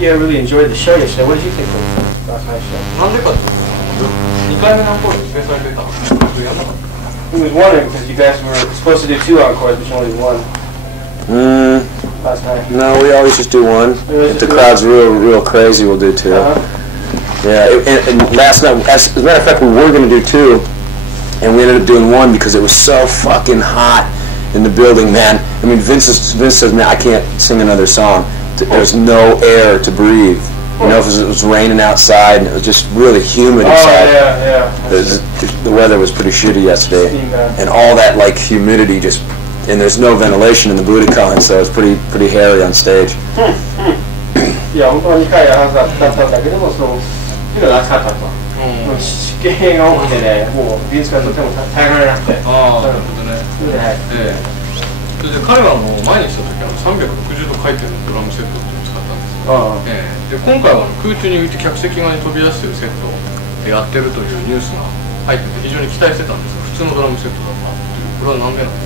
you really enjoyed the show yesterday. What did you think of last night's show? なんでかって2回目のアンコールに指定されてたのやんなかった He was wondering because you guys were supposed to do 2 encores, but you only did 1 last night. No, we always just do 1. If the crowd's real crazy, we'll do 2. Yeah, and last night, as a matter of fact, we were going to do 2, and we ended up doing 1 because it was so fucking hot in the building, man. I mean, Vince says, man, I can't sing another song. There's no air to breathe. You know, it was raining outside, and it was just really humid inside. The weather was pretty shitty yesterday, and all that like humidity just, and there's no ventilation in the Budokan, so it's pretty hairy on stage. いや、本当に2回だったんだけども、そういうのが暑かったと。湿気が多くてね、もう美術館とても耐えられなくて。ああ、なるほどね。それで彼はもう前にした時は360度回転のドラムセットっていうのを使ったんですよ。で今回は空中に浮いて客席側に飛び出してるセットでやってるというニュースが入ってて非常に期待してたんですが、普通のドラムセットだったっていう。これはなんでなんで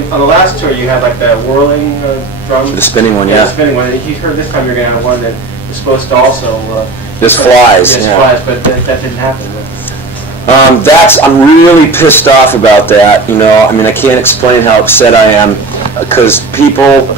すか？ On the last tour, you had like that whirling drum. The spinning one, yeah. The spinning one. And you heard this time you're going to have one that is supposed to also just flies. Just flies, but that didn't happen. I'm really pissed off about that. You know, I mean, I can't explain how upset I am because people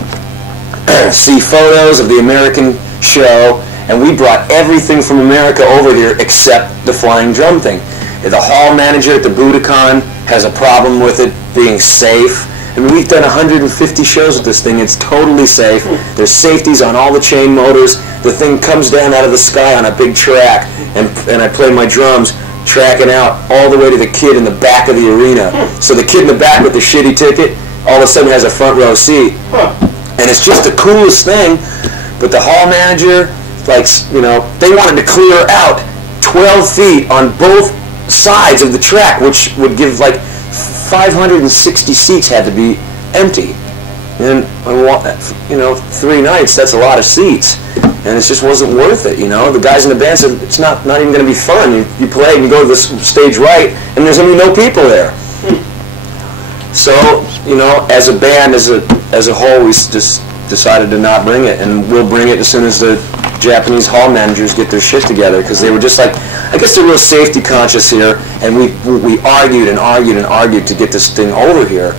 see photos of the American show, and we brought everything from America over here except the flying drum thing. The hall manager at the Budokan has a problem with it being safe. I mean, we've done 150 shows with this thing. It's totally safe. There's safeties on all the chain motors. The thing comes down out of the sky on a big track, and I play my drums, tracking out all the way to the kid in the back of the arena. So the kid in the back with the shitty ticket all of a sudden has a front row seat. And it's just the coolest thing. But the hall manager, like, you know, they wanted to clear out 12 feet on both sides of the track, which would give like 560 seats had to be empty. And, you know, 3 nights, that's a lot of seats. And it just wasn't worth it, you know. The guys in the band said, it's not even going to be fun. You play and you go to the stage right, and there's going to be no people there. So, you know, as a band, as a whole, we just decided to not bring it. And we'll bring it as soon as the Japanese hall managers get their shit together, because they were just like, I guess they're real safety conscious here, and we argued and argued and argued to get this thing over here.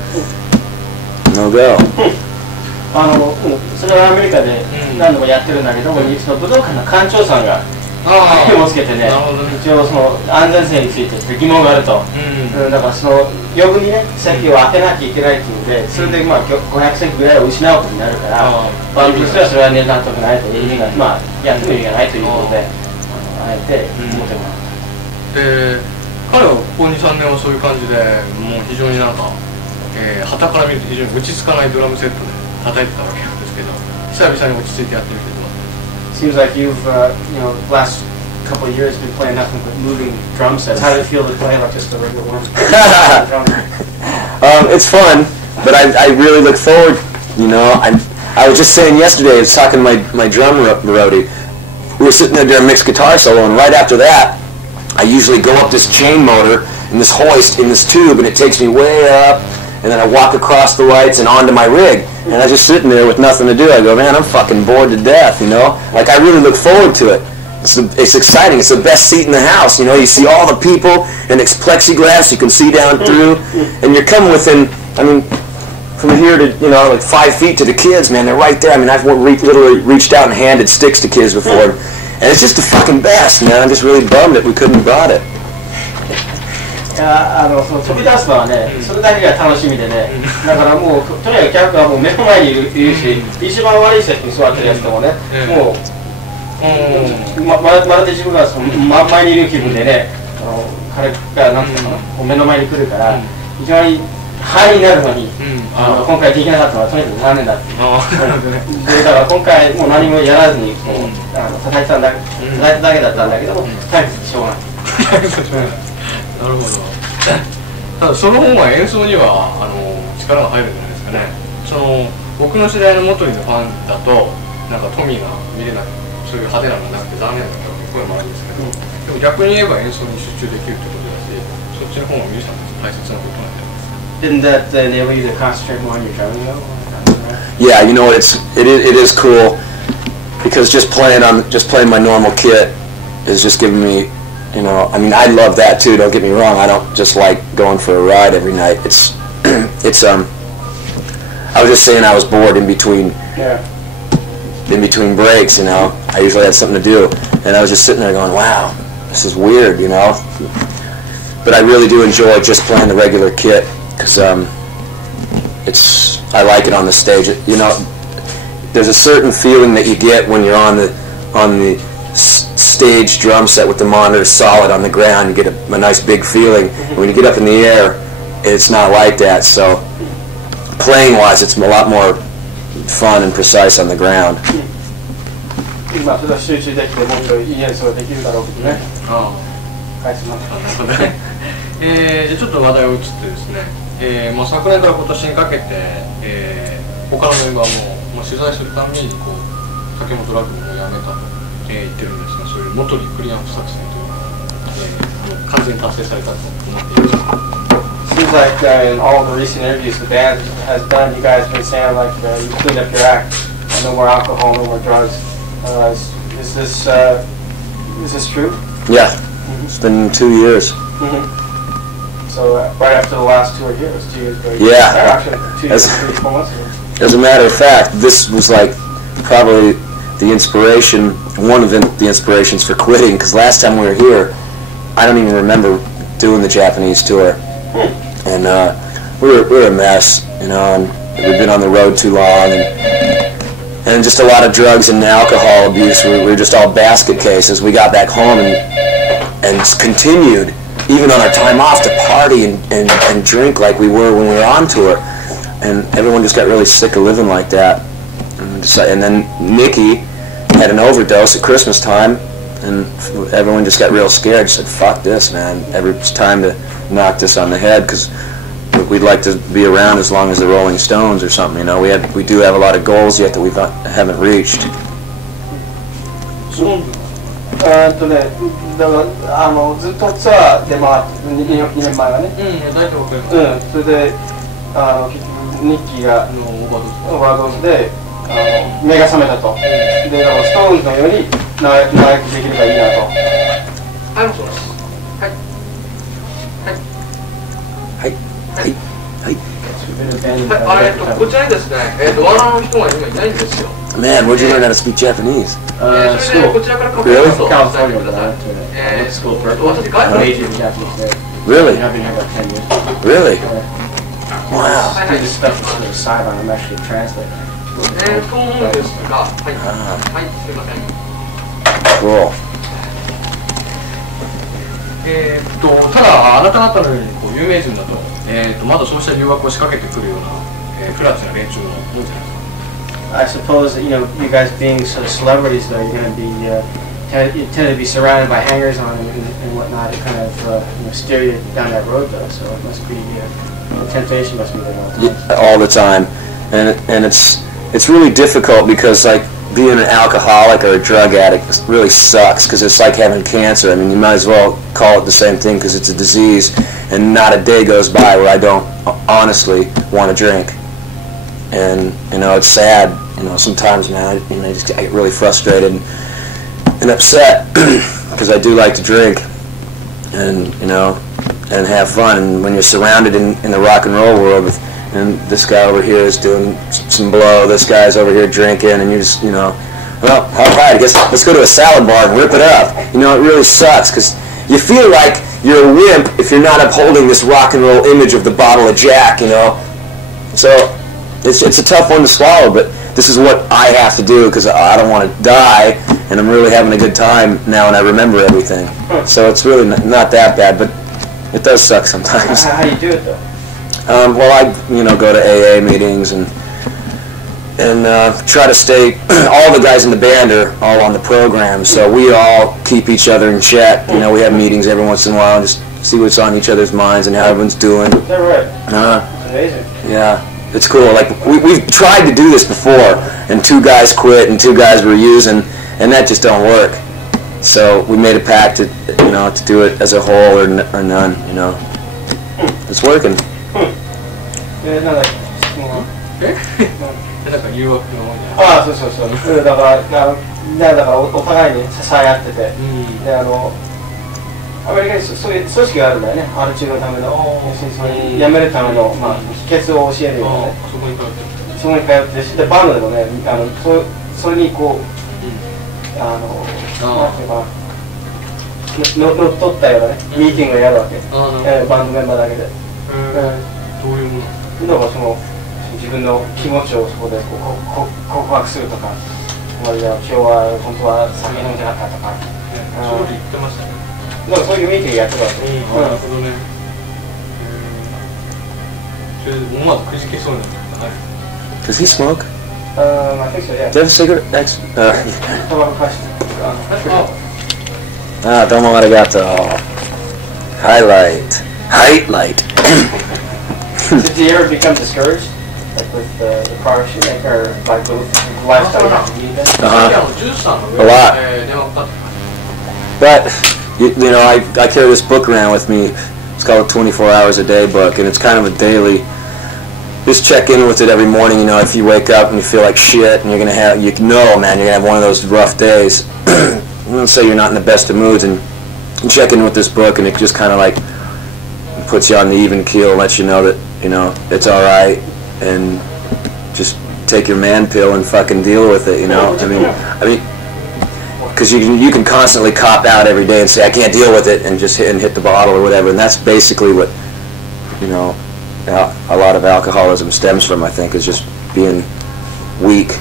No go. それはアメリカで何度もやってるんだけども、その武道館の館長さんが手をつけてね、一応その安全性について疑問があると、だからその余分にね席を空けなきゃいけないっていうので、それでまあ500席ぐらいを失うことになるから、バンドとしてはそれはね納得ないという意味が、まあやっても意味がないということで、あえて思ってもらった。で、彼はここ2、3年はそういう感じで、もう非常になんか、旗から見ると非常に落ち着かないドラムセットで叩いてたわけなんですけど、久々に落ち着いてやってるけど。Seems like you've, you know, last couple of years been playing nothing but moving drum sets. How did it feel to play like just a regular one? It's fun, but I really look forward. You know, I was just saying yesterday, I was talking to my drum roadie. We were sitting there doing a mixed guitar solo, and right after that, I usually go up this chain motor in this hoist in this tube, and it takes me way up. And then I walk across the lights and onto my rig. And I was just sitting there with nothing to do. I go, man, I'm fucking bored to death, you know? Like, I really look forward to it. It's exciting. It's the best seat in the house, you know? You see all the people, and it's plexiglass. You can see down through. And you're coming within, I mean, from here to, you know, like 5 feet to the kids, man. They're right there. I mean, I've literally reached out and handed sticks to kids before. And it's just the fucking best, man. I'm just really bummed that we couldn't have brought it. いやその飛び出すのはね、それだけが楽しみでね、だからもうとにかく客はもう目の前にいるし、一番悪い席に座ってるやつでもね、もうまるで自分がその真ん前にいる気分でね、彼がなんていうのかな、目の前に来るから、いきなり灰になるのに、今回できなかったのはとにかく残念だって。だから今回もう何もやらずにもう叩いただけだったんだけども、大切しょうがない。なるほど。ただその方が演奏には力が入るんじゃないですかね。その僕の世代の元にのファンだとなんかトミーが見れない、そういう派手なのがなくて残念な声もあるんですけど、でも逆に言えば演奏に集中できるってことだし、そっちの方がミュージシャンとして大切なことなんじゃないですか。Didn't that enable you to concentrate more on your drumming though? Yeah, you know it is cool. because just playing my normal kit is just giving me, you know, I mean, I love that too, don't get me wrong. I don't just like going for a ride every night. It's I was just saying I was bored in between breaks, you know. I usually had something to do, and I was just sitting there going, wow, this is weird, you know. But I really do enjoy just playing the regular kit, because I like it on the stage. You know, there's a certain feeling that you get when you're on the stage drum set with the monitor solid on the ground. You get a nice big feeling. When you get up in the air, it's not like that. So playing wise, it's a lot more fun and precise on the ground. 今それは集中できてもっといい演奏ができるだろうけどね。返します。じゃあちょっと話題を移ってですね、もう昨年から今年にかけて、他のメンバーも取材するためにこう竹本落語をやめたと、言ってるんですが、そういうモトリークリアンプ作戦というのを、完全に達成されたと思っています。Seems like in all the recent interviews the band has done, you guys have been saying like you cleaned up your act, no more alcohol, no more drugs. Is this true? Yeah, it's been 2 years. So right after the last tour here, it was 2 years ago. Yeah. Actually, 2 years, 3 4 months ago. As a matter of fact, this was like probably the inspiration, one of the inspirations for quitting, because last time we were here, I don't even remember doing the Japanese tour. And we were a mess, you know, and we'd been on the road too long, and just a lot of drugs and alcohol abuse. We were just all basket cases. We got back home and continued, even on our time off, to party and drink like we were when we were on tour. And everyone just got really sick of living like that. And then Nikki had an overdose at Christmas time, and everyone just got real scared. Said, fuck this, man. It's time to knock this on the head, because we'd like to be around as long as the Rolling Stones or something, you know. We do have a lot of goals yet that we haven't reached. だからずっとツアーで回って2年前はね。それで結局ニッキーがオーバードーズで目が覚めたと。でだからストーンズのように長くできればいいなと。はい、もしもし。はい。はい。はいはい。こちらにですね、ワラの人が今いないんですよ。Man, where'd you learn how to speak Japanese? School. Really? California. Went to school for major in Japanese there. Really? I've been here about 10 years. Really? Wow. I do this stuff to the sideline. I'm actually a translator. Cool. ただあなた方のようにこう有名人だと、まだそうした誘惑を仕掛けてくるような、クラッチな連中も多いじゃないですか。I suppose that, you know, you guys being sort of celebrities, though, you're going to be you tend to be surrounded by hangers-on and whatnot to kind of steer you down that road, though. So it must be the temptation must be there all the time. And it's really difficult, because like being an alcoholic or a drug addict really sucks, because it's like having cancer. I mean, you might as well call it the same thing, because it's a disease, and not a day goes by where I don't honestly want to drink. And you know, it's sad. You know, sometimes, man, I get really frustrated and upset because I do like to drink and and have fun. And when you're surrounded in the rock and roll world, and this guy over here is doing some blow, this guy's over here drinking, and you just, well, all right, I guess let's go to a salad bar and rip it up. You know, it really sucks, because you feel like you're a wimp if you're not upholding this rock and roll image of the bottle of Jack, you know. So it's a tough one to swallow, but this is what I have to do, because I don't want to die, and I'm really having a good time now, and I remember everything. So it's really not that bad, but it does suck sometimes. How do you do it, though? Well, I go to AA meetings and try to stay. All the guys in the band are all on the program, so we all keep each other in check. You know, we have meetings every once in a while and just see what's on each other's minds and how everyone's doing. Is that right? It's amazing. Yeah, it's cool. Like we've tried to do this before, and 2 guys quit and 2 guys were using, and that just don't work. So we made a pact to to do it as a whole or none. You know, it's working. なんだっけ、なんか誘惑の。ああ、そう。だからだからお互いに支え合ってて、でアメリカにそういう組織があるんだよね、アル中のための、要するにそれ辞めるための、まあ、秘訣を教えるようなね、そこに通ってでバンドでもね、それにこう、なんていうかな、乗っ取ったようなね、ミーティングをやるわけ、バンドメンバーだけで。どういうもの？だから自分の気持ちをそこで告白するとか、今日は本当は酒飲みたかったとか、そう言ってましたね。だからそういうミーティングやってたわけ。なるほどね。それで思わずくじけそうになった。Does he smoke? I think so, yeah. Do you have a cigarette? Next. タバコ貸して。Domo arigato. Highlight. Did you ever become discouraged? Like with the progress you make, or like the lifestyle you have to lead in? A lot. But, you know, I carry this book around with me. It's called 24 Hours a Day book, and it's kind of a daily, just check in with it every morning. You know, if you wake up and you feel like shit, and you're going to have, you know, man, you're going to have one of those rough days. Let's say you're not in the best of moods, and you check in with this book, and it just kind of like puts you on the even keel and lets you know that, you know, it's all right, and just take your man pill and fucking deal with it, you know. I mean, because you can constantly cop out every day and say I can't deal with it and just hit the bottle or whatever, and that's basically what, you know, a lot of alcoholism stems from. I think is just being weak.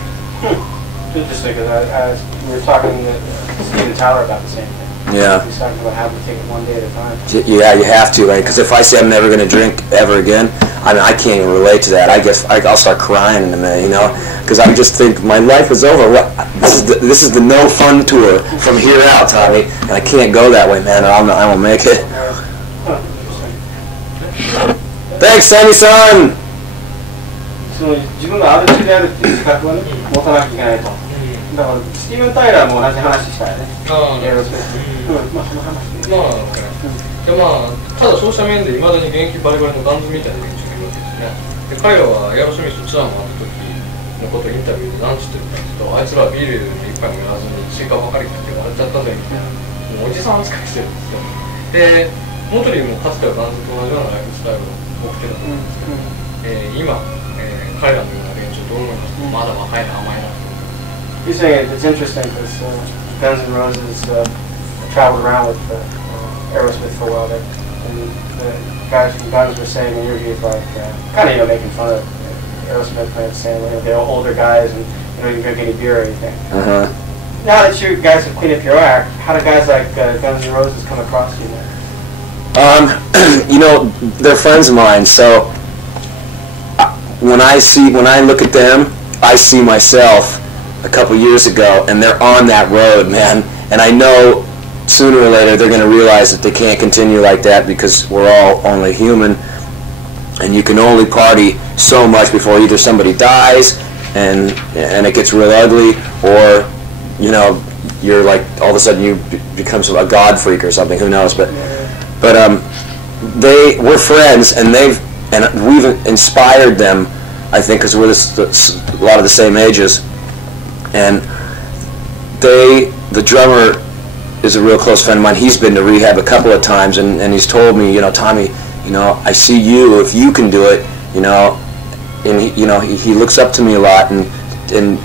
Interesting, because we were talking to Steven Tyler about the same thing. Yeah. He's talking about having to take it one day at a time. Yeah, you have to, right? Because if I say I'm never going to drink ever again, I mean, I can't even relate to that. I guess I'll start crying in a minute, you know? Because I just think my life is over. This is the no fun tour from here out, Tommy, and I can't go that way, man. I won't make it. Thanks, Sammy-san. 自分がアル中であるっていう資格はね、持たなきゃいけないと。だからスティーブン・タイラーも同じ話したよね。まあその話で。まあただそうした面でいまだに現役バリバリのガンズみたいな連中がいるわけですね。で彼らはエアロスミスツアー回った時のことをインタビューで何つってるかというと、あいつらはビール一杯もやらずにスイカばかり食って割れちゃったぜみたいな、もうおじさん扱いしてるんですよ。でモトリーもかつてはガンズと同じようなライフスタイルを送ってたと思うんですけど、今彼らのような連中どう思いますか？まだ若いな、甘いな。He's saying it's interesting because Guns N' Roses traveled around with Aerosmith for a while there, and the guys from Guns were saying in interviews like kind of making fun of Aerosmith playing, saying they're older guys and you don't even drink any beer or anything. Now that you guys have cleaned up your act, how do guys like Guns N' Roses come across you, man? You know, they're friends of mine, so when I look at them, I see myself a couple years ago, and they're on that road, man. And I know sooner or later they're going to realize that they can't continue like that because we're all only human, and you can only party so much before either somebody dies and it gets real ugly, or you know, you're like all of a sudden you become a god freak or something. Who knows? But we're friends, and we've inspired them, I think, because we're a lot of the same ages. And the drummer is a real close friend of mine. He's been to rehab a couple of times, and he's told me, you know, Tommy, you know, I see you, if you can do it, you know, and he looks up to me a lot and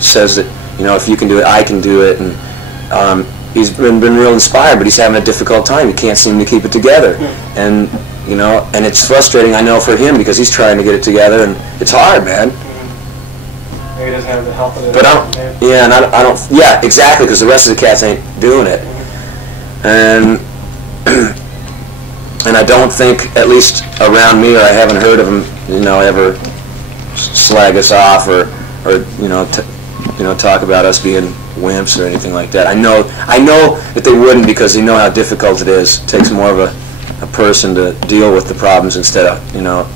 says that, you know, if you can do it, I can do it, and he's been real inspired, but he's having a difficult time. He can't seem to keep it together, and you know, and it's frustrating, I know, for him because he's trying to get it together, and it's hard, man. Maybe he doesn't have the help of it. But I don't. Yeah, exactly, because the rest of the cats ain't doing it, and I don't think, at least around me, or I haven't heard of them, you know, ever slag us off or you know, talk about us being wimps or anything like that. I know that they wouldn't, because they know how difficult it is. It takes more of a person to deal with the problems instead of, you know,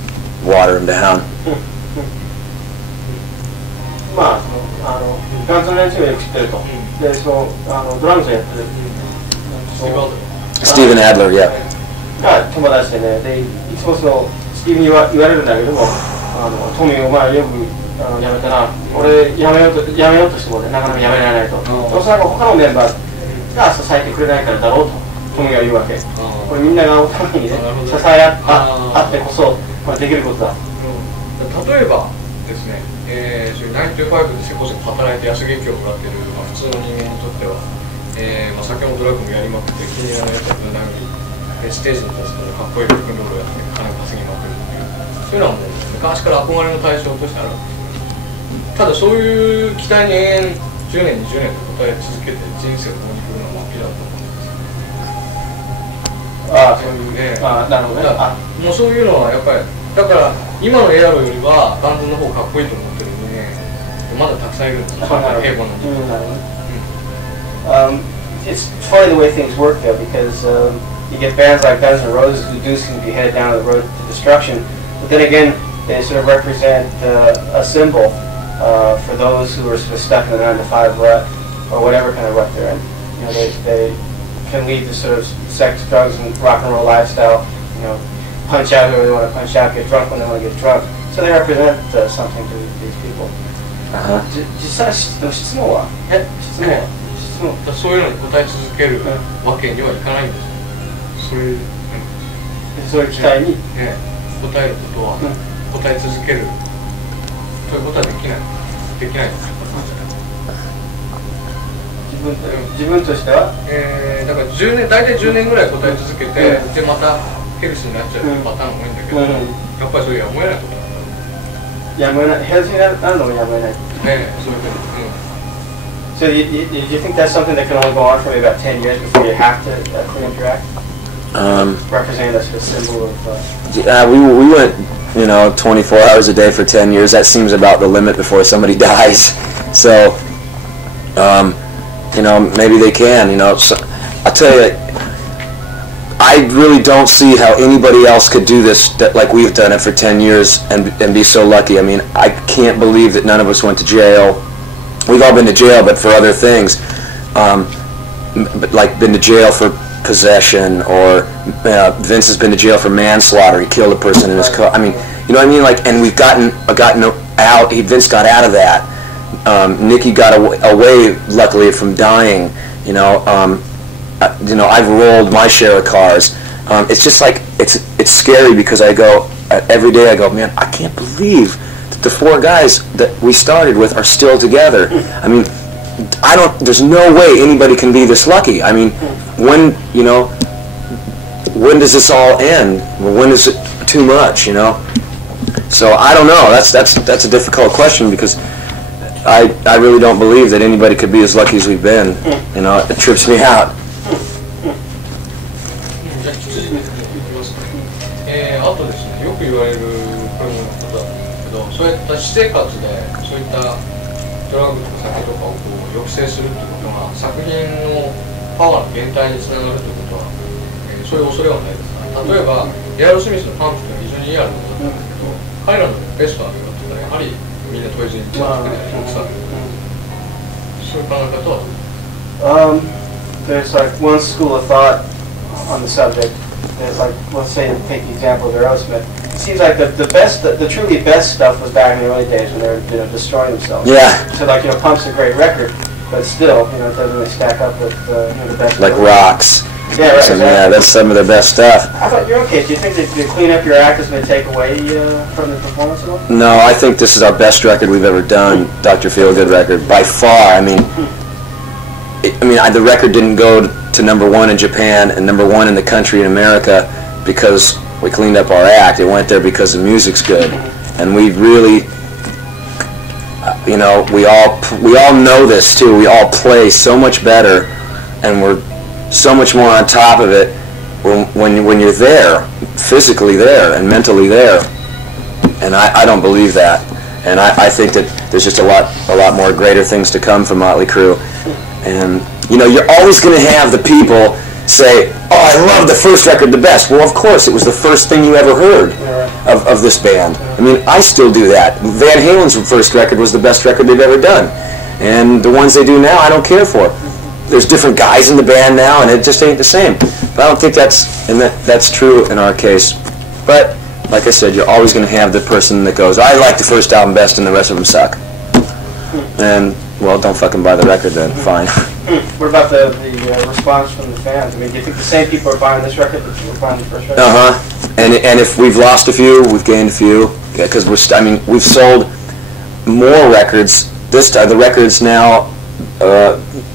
water them down. まあガンズの連中がよく知ってると。で、ドラムスをやってる。Steven Adler, yeah. が友達でね、でいつもスティーブに言われるんだけども、トミーお前よく辞めたな、俺辞めようとしてもね、なかなか辞められないと、おそらく他のメンバーが支えてくれないからだろうとトミーが言うわけ。これみんながお互いにね、支え合ってこそこれできることだ。例えばですね、そういう9 to 5でせこせこ働いて安元気をもらっている、普通の人間にとっては、酒もドラッグもやりまくって気に入らないやつは無駄にステージに立つとかっこいいロックンロールをやって金稼ぎまくるっていう、そういうのはもう昔から憧れの対象としてあるわけです。ただそういう期待に延々10年20年と答え続けて人生を乗り切るのは末期だと思うんです。ああ、そういうね。ああ、なるほどね。もうそういうのはやっぱりだから今のエアロよりはバンドの方がかっこいいと思ってる人間まだたくさんいるんですよ。平凡な人間。It's funny the way things work though, because you get bands like Guns N' Roses who do seem to be headed down the road to destruction, but then again they sort of represent a symbol for those who are sort of stuck in the 9 to 5 rut or whatever kind of rut they're in. You know, they can lead to sort of sex, drugs, and rock and roll lifestyle. You know, punch out who they want to punch out, get drunk when they want to get drunk. So they represent something to these people. 実際質問はそういうのに答え続けるわけにはいかないんです。そういう期待に答えることは答え続けるということはできないんです。自分としてはだから10年大体10年ぐらい答え続けて、でまたヘルスになっちゃうパターンも多いんだけど、やっぱりそういうやむを得ないことなんだ。やむを得ない、ヘルスになるのもやむを得ない。そういうふうに。So you think that's something that can only go on for maybe about 10 years before you have to clean up your act? Representing us as a symbol of... Yeah, we went, 24 hours a day for 10 years. That seems about the limit before somebody dies. So, maybe they can, So, I'll tell you, I really don't see how anybody else could do this like we've done it for 10 years and be so lucky. I mean, I can't believe that none of us went to jail. We've all been to jail, but for other things, like been to jail for possession, or Vince has been to jail for manslaughter. He killed a person in his car. I mean, you know what I mean? Like, and we've gotten out. Vince got out of that. Nikki got away, luckily, from dying. I've rolled my share of cars. It's just like it's scary because I go every day. I go, man, I can't believe the 4 guys that we started with are still together. I mean, there's no way anybody can be this lucky. I mean, when does this all end? When is it too much, So I don't know. That's a difficult question because I really don't believe that anybody could be as lucky as we've been. It trips me out. あとですね、よく言われるこれもことだと思うんですけど、そういった私生活でそういったドラッグとか酒とかを抑制するということが作品のパワーの減退につながるということは、そういう恐れはないですか。例えばエアロスミスのパンプというのは非常にリアルなことなんだけど、彼らのベストなのっていうのはやはりみんなトイズに近くで奥さんそういう考え方はThere's like one school of thought on the subject. There's like, let's say, take the example of Aerosmith. It seems like the truly best stuff was back in the early days when they were destroying themselves. Yeah. So like Pump's a great record, but still, it doesn't really stack up with the best. Like Rocks. Yeah, right. Exactly. Yeah, that's some of their best stuff. I thought you're okay. Do you think that the clean up your act is going to take away from the performance at all? No, I think this is our best record we've ever done, Dr. Feelgood record, by far. I mean, the record didn't go to #1 in Japan and #1 in the country in America because we cleaned up our act. It went there because the music's good, and we really, we all know this too. We all play so much better, and we're so much more on top of it when you're there, physically there and mentally there. And I don't believe that, and I think that there's just a lot more greater things to come from Motley Crue. And you're always going to have the people say, "Oh, I love the first record the best." Well, of course, it was the first thing you ever heard of this band. I mean, I still do that. Van Halen's first record was the best record they've ever done, and the ones they do now, I don't care for. There's different guys in the band now, and it just ain't the same. But I don't think that's true in our case. But like I said, you're always going to have the person that goes, I like the first album best and the rest of them suck. And, well, don't fucking buy the record then, fine. What about the response from the fans? I mean, do you think the same people are buying this record that were buying the first record? And if we've lost a few, we've gained a few. Because we've sold more records. This time, the record's now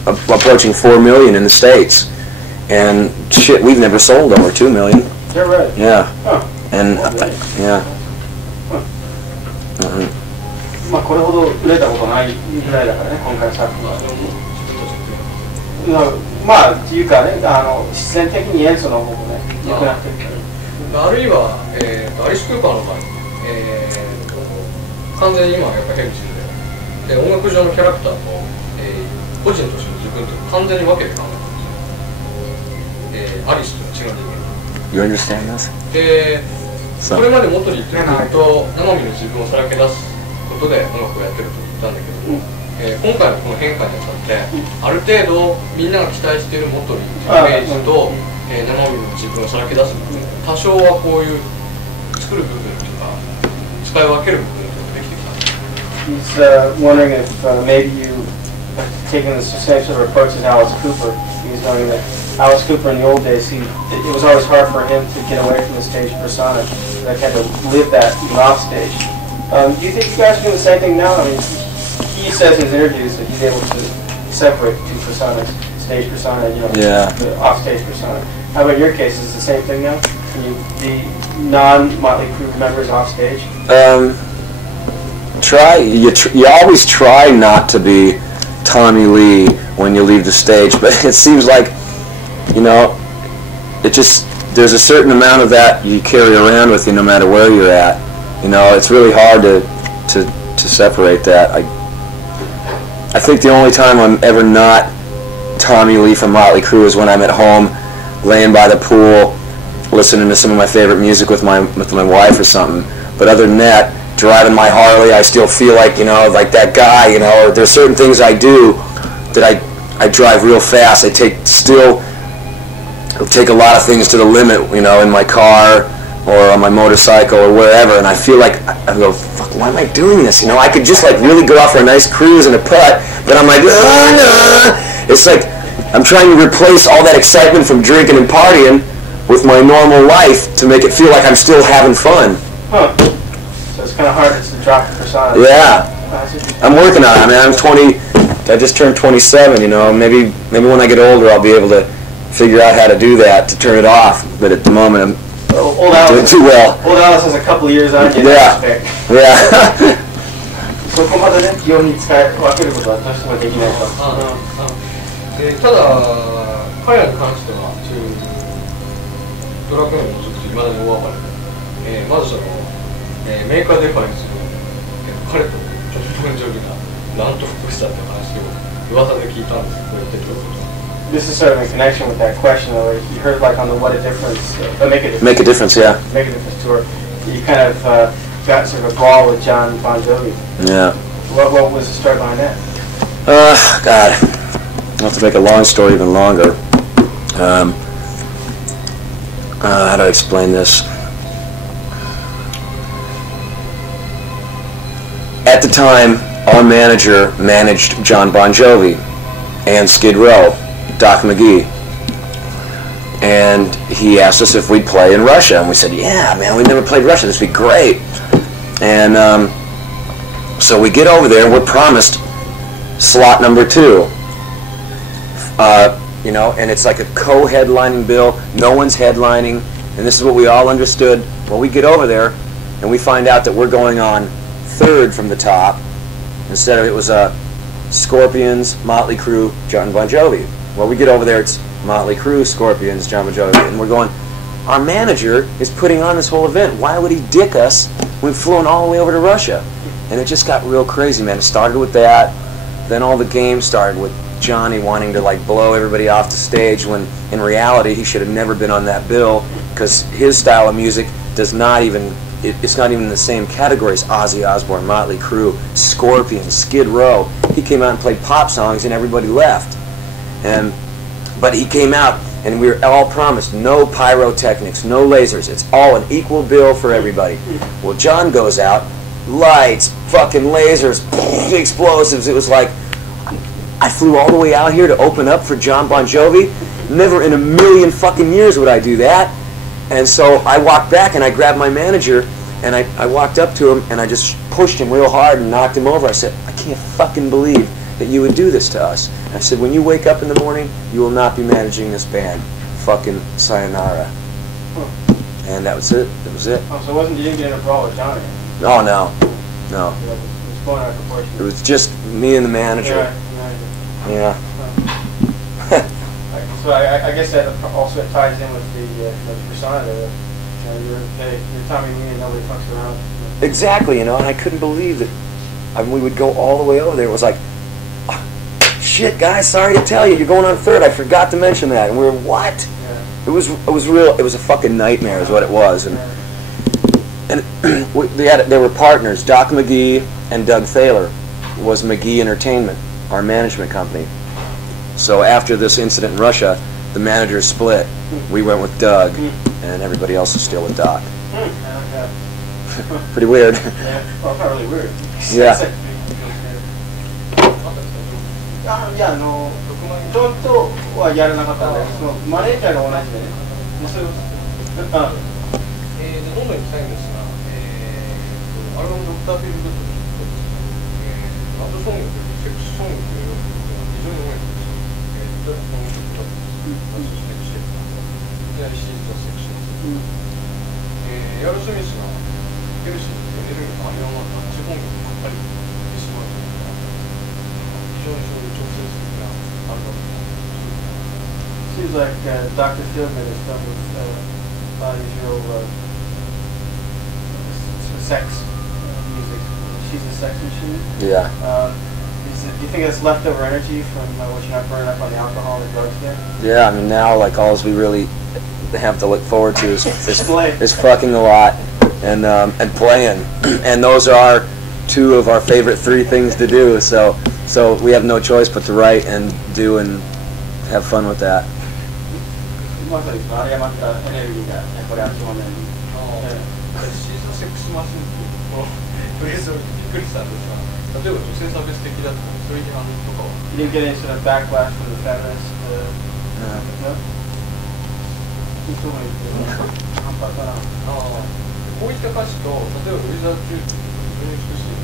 approaching 4 million in the States. And shit, we've never sold over 2 million. Is that right? Yeah. Huh. And, yeah. まあこれほど売れたことないぐらいだからね、今回の作品は。まあっていうかね、必然的に演奏の方もね、良くなってるから。あるいは、アリス・クーパーの場合、完全に今はやっぱヘルシーで、音楽上のキャラクターと、個人としての自分と完全に分けて考えてます。アリスとは違う人間。You understand this? で、これまで元に言ってると生身の自分をさらけ出すことで音楽をやってると言ったんだけども、今回のこの変化にあたって、ある程度みんなが期待している元にイメージと、生身の自分をさらけ出す部分、多少はこういう作る部分とか使い分ける部分とかできてきた。He's wondering if maybe you have taken the same sort of approach as Alice Cooper. He's knowing that Alice Cooper in the old days, it was always hard for him to get away from the stage persona. Like had to live that even off stage. Do you think you guys are doing the same thing now? I mean, he says in his interviews that he's able to separate two personas, stage persona, the off-stage persona. How about your case? Is it the same thing now? Can you be non-Motley Crue members off stage? You always try not to be Tommy Lee when you leave the stage, but it seems like, there's a certain amount of that you carry around with you no matter where you're at. It's really hard to separate that. I think the only time I'm ever not Tommy Lee from Motley Crue is when I'm at home, laying by the pool, listening to some of my favorite music with my wife or something. But other than that, driving my Harley, I still feel like like that guy. Or there's certain things I do that I drive real fast. I take a lot of things to the limit, in my car or on my motorcycle or wherever, and I feel like I go, fuck, why am I doing this? I could just really go out for a nice cruise and a putt, but I'm like, it's like I'm trying to replace all that excitement from drinking and partying with my normal life to make it feel like I'm still having fun. Huh. So it's kind of hard to drop the persona. Yeah. I'm working on it. I mean, I'm 20. I just turned 27. Maybe when I get older, I'll be able to figure out how to do that, to turn it off. But at the moment, I'm doing too well. Old Alice has a couple of years on you. Yeah. Yeah. そこまでね、気温に使い分けることはどうしてもできないと。ただ、彼らに関しては、ドラクエのずっといまだに大暴れで、まずメーカーデファインスの彼とジョン・ボンジョビがなんと復したって話を噂で聞いたんですけど、やってくること。This is sort of in connection with that question, though. You heard on the What a Difference, Make a Difference. Make a Difference, yeah. Make a Difference tour. You kind of got sort of a brawl with John Bon Jovi. Yeah. What was the story behind that? God. I'll have to make a long story even longer. How do I explain this? At the time, our manager managed John Bon Jovi and Skid Row, Doc McGee. And he asked us if we'd play in Russia. And we said, yeah, man, we've never played Russia. This would be great. And so we get over there, and we're promised slot number 2. And it's like a co-headlining bill. No one's headlining. And this is what we all understood. Well, we get over there, and we find out that we're going on 3rd from the top. Instead of it was Scorpions, Motley Crue, John Bon Jovi. Well, we get over there, it's Motley Crue, Scorpions, John Bon Jovi. And we're going, our manager is putting on this whole event. Why would he dick us? We've flown all the way over to Russia. And it just got real crazy, man. It started with that. Then all the games started with Johnny wanting to blow everybody off the stage when in reality he should have never been on that bill because his style of music does not even, it's not even in the same category as Ozzy Osbourne, Motley Crue, Scorpions, Skid Row. He came out and played pop songs and everybody left. But he came out And we were all promised no pyrotechnics, no lasers. It's all an equal bill for everybody. Well, John goes out, lights, fucking lasers, explosives. It was like, I flew all the way out here to open up for John Bon Jovi. Never in a million fucking years would I do that. And so I walked back and I grabbed my manager and I walked up to him and I just pushed him real hard and knocked him over. I said, I can't fucking believe that you would do this to us. And I said, when you wake up in the morning, you will not be managing this band. Fucking sayonara. And that was it. That was it. Oh, so you didn't get in a brawl with Johnny? Oh, no. No. It was going out of proportion. It was just me and the manager. Yeah. So I guess that also ties in with the persona there. You're Tommy Lee and nobody fucks around. Exactly, and I couldn't believe that. We would go all the way over there. It was like, oh, shit, guys, sorry to tell you, you're going on third. I forgot to mention that. And we were, what? Yeah. It was real. It was a fucking nightmare, is what it was. And they were partners. Doc McGee and Doug Thaler was McGee Entertainment, our management company. So after this incident in Russia, the managers split. We went with Doug, and everybody else is still with Doc. Pretty weird. Yeah, well, not really weird. Yeah. いや、ちょっとはやらなかったんだけど、マネージャーが同じでね。そういうこと。どんどん行きたいんですが、アルバムドクターフィールドとラブソングというセクシーソングというのが非常に多いんです。例えばこの曲だと、そしてセクシーいきなりシーズンセクシー。エアロスミスがヘルシーにエネルギーのアイアンワンが8本曲ばっかりしてしまうというのは非常にそういう直接的なアルバム。Seems like Dr. Fieldman is done with usual sex music. She's a sex machine. Yeah. Do you think that's leftover energy from what you're not burning up on the alcohol and drugs yet? Yeah, I mean, now, like, all we really have to look forward to is fucking a lot and playing. And those are two of our favorite three things to do. So we have no choice but to write and do and have fun with that. まさにあれまたエネルギーがやっぱり集まるんで。シーズンセックスマシンっていうこのフレーズをびっくりしたんですが、例えば女性差別的だとかそういう批判とかは。You didn't get any sort of backlash from the feminists? No. 反発かな。こういった歌詞と例えばウィザード・ジュース非常に美しい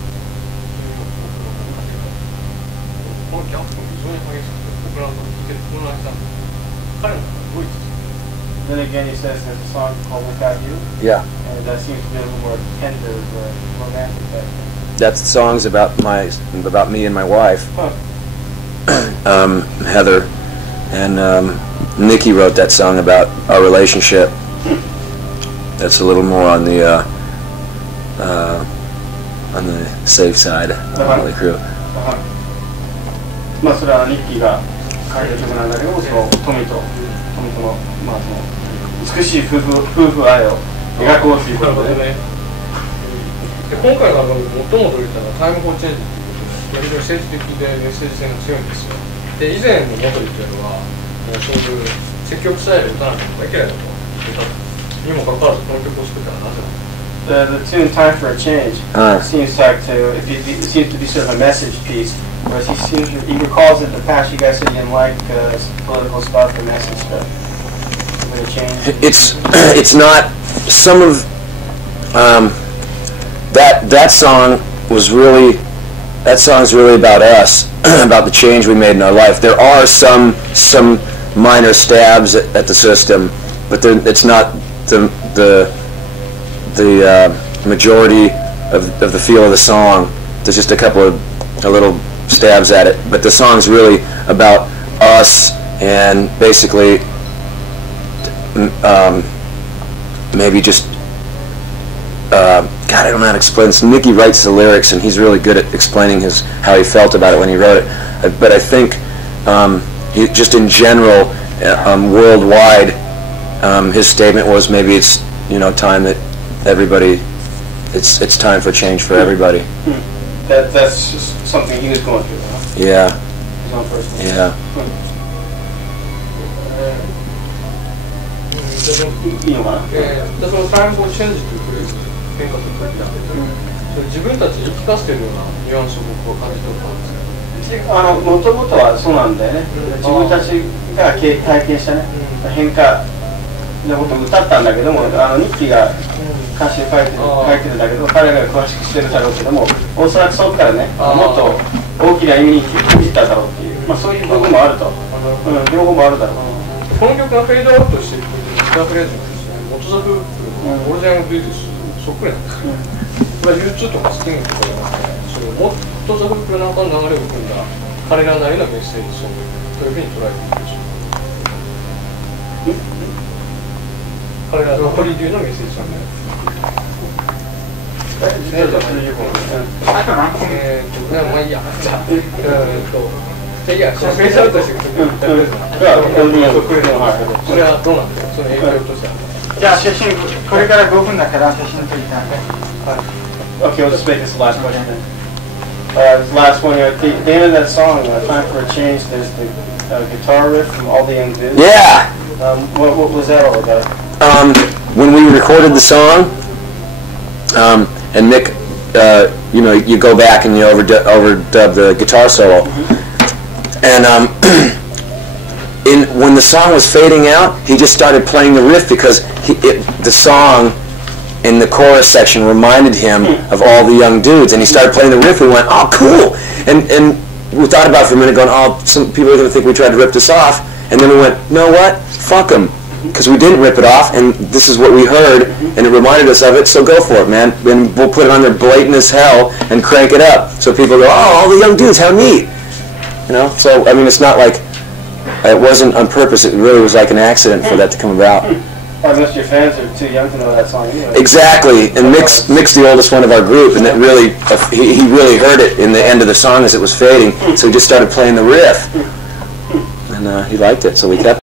このギャップも非常に激しくて僕らの聞いてる混乱したんですけど、彼のドイツ。Then again, he says there's a song called Without You. Yeah. And that seems to be a little more tender, romantic. That's songs about me and my wife, Heather, and Nikki wrote that song about our relationship. That's a little more on the safe side of Motley Crue. まあそれはニッキーが書いた曲なんだけど、そのトミとのまあその美しい夫婦愛を描こうということでね。今回のアルバムで最も取りたのはタイムフォーチェンジということで、非常に政治的でメッセージ性が強いんですよ。で、以前のモトリというのはもうそういう積極さえ打たなければいけないと言ってたにもかかわらずこの曲を作ったらなぜなのか。The tune "Time for a Change" seems like it seems to be sort of a message piece. Whereas he recalls in the past you guys said you didn't like political stuff and message stuff. It's not some of that song is really about us, about the change we made in our life. There are some minor stabs at the system, but it's not the majority of the feel of the song. There's just a little stabs at it, but the song's really about us and basically maybe just God, I don't know how to explain this. Nicky writes the lyrics and he's really good at explaining how he felt about it when he wrote it, but I think just in general worldwide his statement was maybe it's time that everybody it's time for change for everybody. That's just something he was going through, huh? Yeah. His own personal. Yeah. いいのかな。でそのタイムフォーチェンジという変化と書いてあって、自分たちに言い聞かせてるようなニュアンスを僕は感じ取ったんですけど。もともとはそうなんだよね。自分たちが体験したね、変化のことを歌ったんだけども、日記が歌詞を書いてるんだけど、彼らが詳しくしてるだろうけども、おそらくそこからね、もっと大きな意味に気づいただろうっていう、そういう部分もあると、両方もあるだろう。この曲がフェードアウトしていくギターフレーズのですね、モトザフープのオリジナルビートスそっくりなんですよ。これは U2 とかスティングとかじゃなくて、それをモトザフープの中の流れを組んだ彼らなりのメッセージソングというふうに捉えていくでしょう。彼らのホリデューのメッセージソング。まあいいや。じゃあ、いや、そのフェードアウトしていくときにそれはどうなんですか、その影響としては。じゃあ、写真、これから5分だから写真撮りたい。Okay, we'll just make this the last one. Last one, at the end of that song, Time for a Change, there's the guitar riff from All the Young Dudes. Yeah! What was that all about? When we recorded the song, and Mick, you go back and you overdub the guitar solo. And when the song was fading out, he just started playing the riff because the song in the chorus section reminded him of All the Young Dudes, and he started playing the riff. We went, oh, cool! And we thought about it for a minute, going, oh, some people are going to think we tried to rip this off. And then we went, you know what? Fuck them. Because we didn't rip it off, and this is what we heard, and it reminded us of it, so go for it, man. And we'll put it on there blatant as hell and crank it up. So people go, oh, All the Young Dudes, how neat. You know? So, I mean, it's not like it wasn't on purpose. It really was like an accident for that to come about. Well, most of your fans are too young to know that song anyway. Exactly. And Mick's the oldest one of our group, and it really, he really heard it in the end of the song as it was fading, so he just started playing the riff. And he liked it, so we kept it.